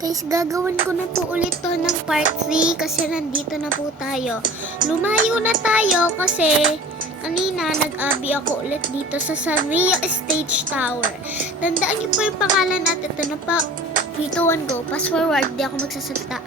Guys, gagawin ko na po ulit to ng part 3 kasi nandito na po tayo. Lumayo na tayo kasi kanina nag-abi ako ulit dito sa Sanrio Stage Tower. Tandaan niyo po yung pangalan at ito na pa. 3, 2, 1, go. Pass forward, di ako magsasalita.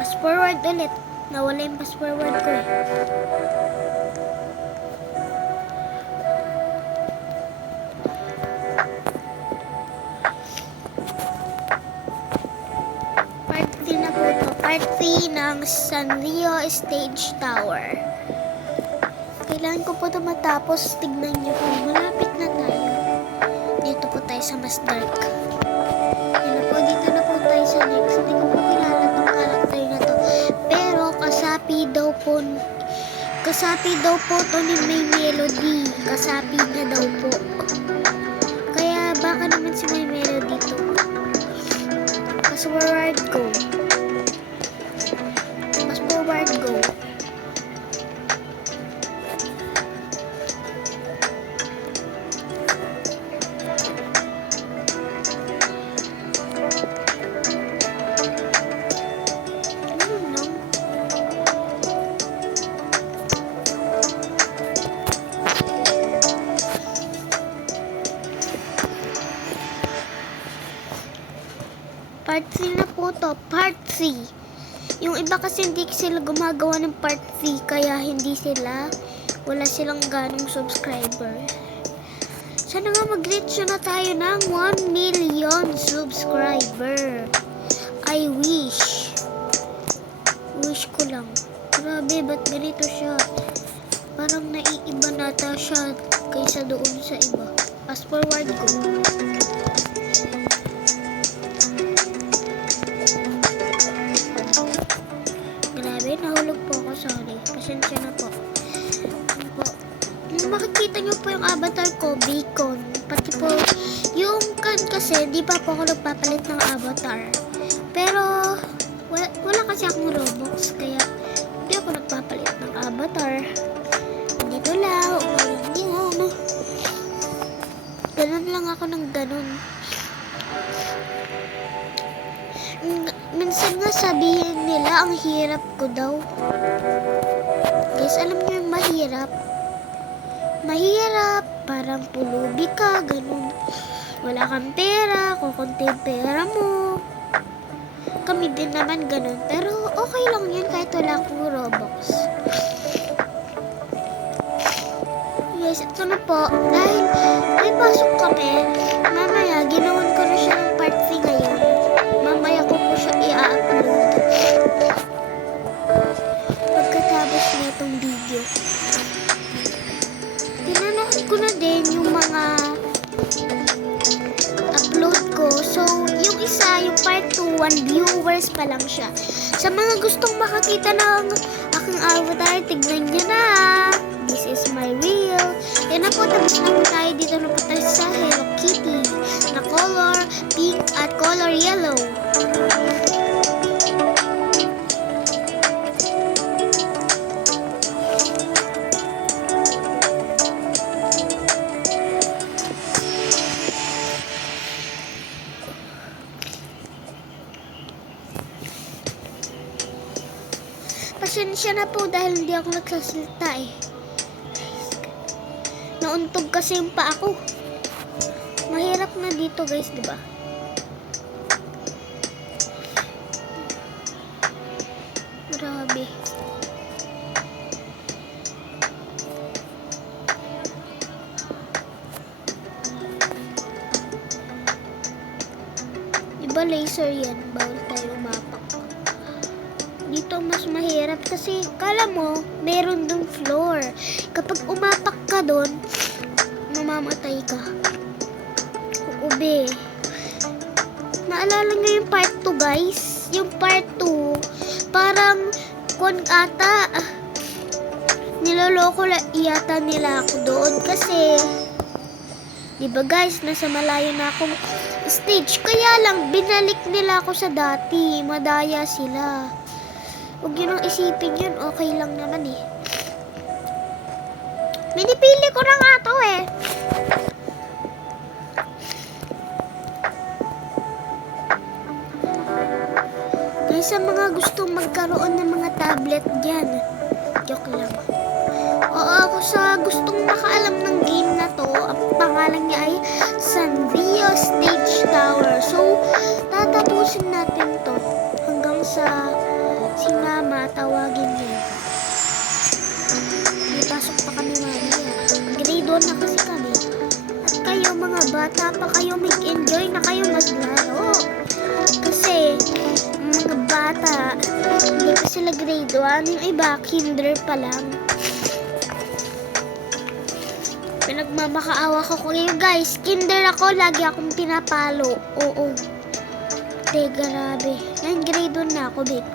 Pass forward ulit. Nawala yung pass forward ko eh. Part 3 na po ito. Part 3 ng Sanrio Stage Tower. Kailangan ko po ito matapos. Tignan nyo po. Malapit na tayo. Dito po tayo sa mas dark. Yan na po. Dito na po tayo sa next. Hindi ko po kilala itong character na to. Pero kasapi daw po to ni May Melody. Kasapi na daw po. Kaya baka naman si May Melody to. Pass forward go. Pass forward go. Part 3 na po to. Part 3. Yung iba kasi hindi sila gumagawa ng part 3 kaya wala silang ganong subscriber. Sana nga mag-reach na tayo ng 1 million subscriber. I wish. Wish ko lang. Grabe, ba't ganito siya? Parang naiiba nata siya kaysa doon sa iba. Fast forward ko. Nahulog po ako, sorry. Pasensya na po. Makikita nyo po yung avatar ko, Bacon. Pati po, yung kasi, di pa po ako nagpapalit ng avatar. Pero, wala kasi akong Robux, kaya hindi ako nagpapalit ng avatar. Dito lang, ganun lang ako ng ganun. Minsan nga sabihin nila ang hirap ko daw. Guys, alam niyo yung mahirap? Mahirap, parang pulubi ka, ganun. Wala kang pera, kukunti yung pera mo. Kami din naman ganun. Pero okay lang yun kahit wala akong Robux. Guys, ito na po. Dahil may pasok kami, mamaya ginawan ko na siya ng part 3 ngayon. Mamaya ko po siya i-upload pagkatapos na itong video. Tinanood ko na din yung mga upload ko. So, yung isa, yung part 2, 1 viewers pa lang siya. Sa mga gustong makakita ng aking avatar, tignan nyo na. This is my reel. Yan na po, tapos na po tayo. Dito na po tayo sa Hello Kitty na color pink at color yellow. Pasensya na po dahil hindi ako nagsasalita eh. Nauntog kasi yung paa ko. Mahirap na dito guys, di ba? Grabe. Diba laser yan? Bawal tayo umapak. Dito mas mahirap kasi kala mo meron dong floor. Kapag umapak ka doon, mamamatay ka. Ube. Naalala nyo yung part 2 guys? Yung part 2 parang kon ata niloloko yata nila ako doon kasi, di ba guys, nasa malayo na akong stage. Kaya lang, binalik nila ako sa dati. Madaya sila. Huwag yun ang isipin yun. Okay lang naman eh. Minipili ko na nga to eh. Guys, sa mga gustong magkaroon ng mga tablet dyan. Joke lang. Oo, ako sa gustong makaalam ng game na to, ang pangalan niya ay Sanrio Stage Tower. So, tatapusin natin to hanggang sa si Mama tawagin niya. May pasok pa kami mamaya. Grade 1 na kasi kami. At kayo mga bata pa kayo, mag-enjoy na kayo maglaro. Kasi, mga bata, hindi pa sila grade 1. Yung iba, kinder pa lang. Pinagmamakaawa ko kayo guys. Kinder ako, lagi akong pinapalo. Oo. Te, grabe. Ngayon grade 1 na ako, babe.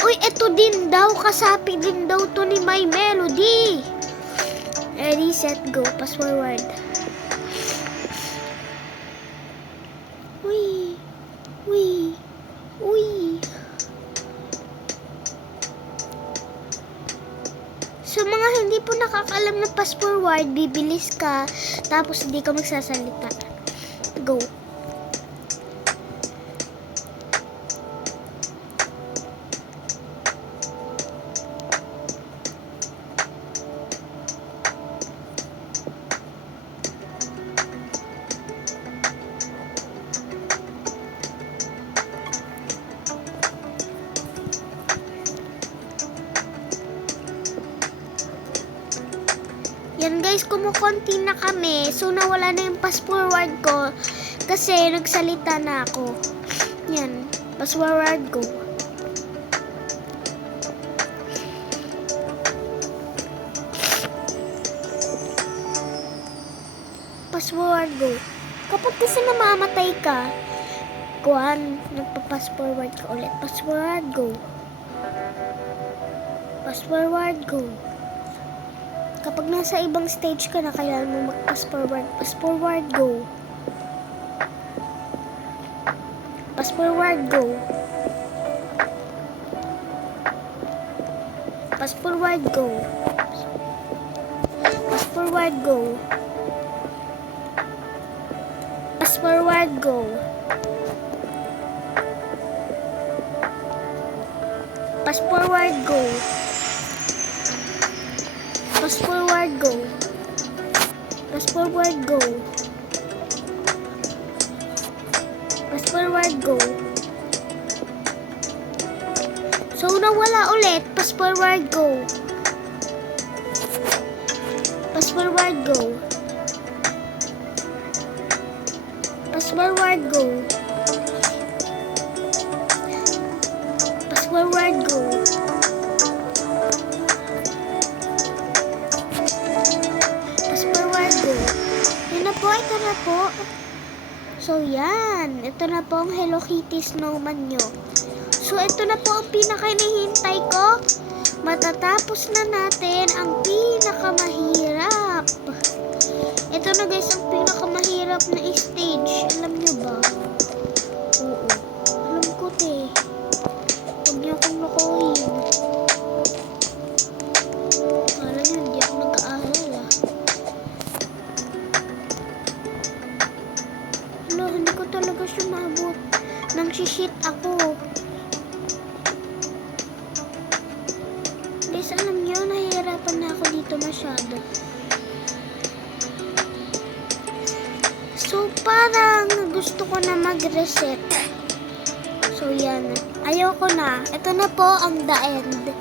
Uy, eto din daw. Kasapi din daw to ni My Melody. Ready, set, go. Pass forward. Uy. Uy. Uy. So, mga hindi po nakakalam na pass forward, bibilis ka, tapos hindi ka magsasalita. Go. Yan guys, kumukonti na kami. So, nawala na yung pass forward ko. Kasi, nagsalita na ako. Yan. Pass forward, go. Pass forward, go. Kapag kasi namamatay ka, kuhan, nagpa-pass forward ka ulit. Pass forward, go. Pass forward, go. Kapag nasa ibang stage ka na, kailangan mo mag-pass forward. Pass forward, go. Pass forward, go. Pass forward, go. Pass forward, go. Pass forward, go. Pass forward, go. Pass forward, go. Pass forward, go. Pass forward, go. So, nawala ulit. Pass forward, go. Pass forward, go. Pass forward, go. Pass forward, go. Ito na po. So, yan. Ito na po ang Hello Kitty snowman nyo. So, ito na po ang pinaka-hinihintay ko. Matatapos na natin ang pinakamahirap. Ito na guys, ang pinakamahirap na stage. Alam nyo ba? Oo. Alam ko, te. Huwag nyo akong lokohin. Alam nyo, hindi ako nag-aaral, ah. Hindi ko talaga sumabot. Nang-shit ako. Guys, alam nyo, nahihirapan na ako dito masyado. So, parang gusto ko na mag-reset. So, yan. Ayoko na. Ito na po ang the end.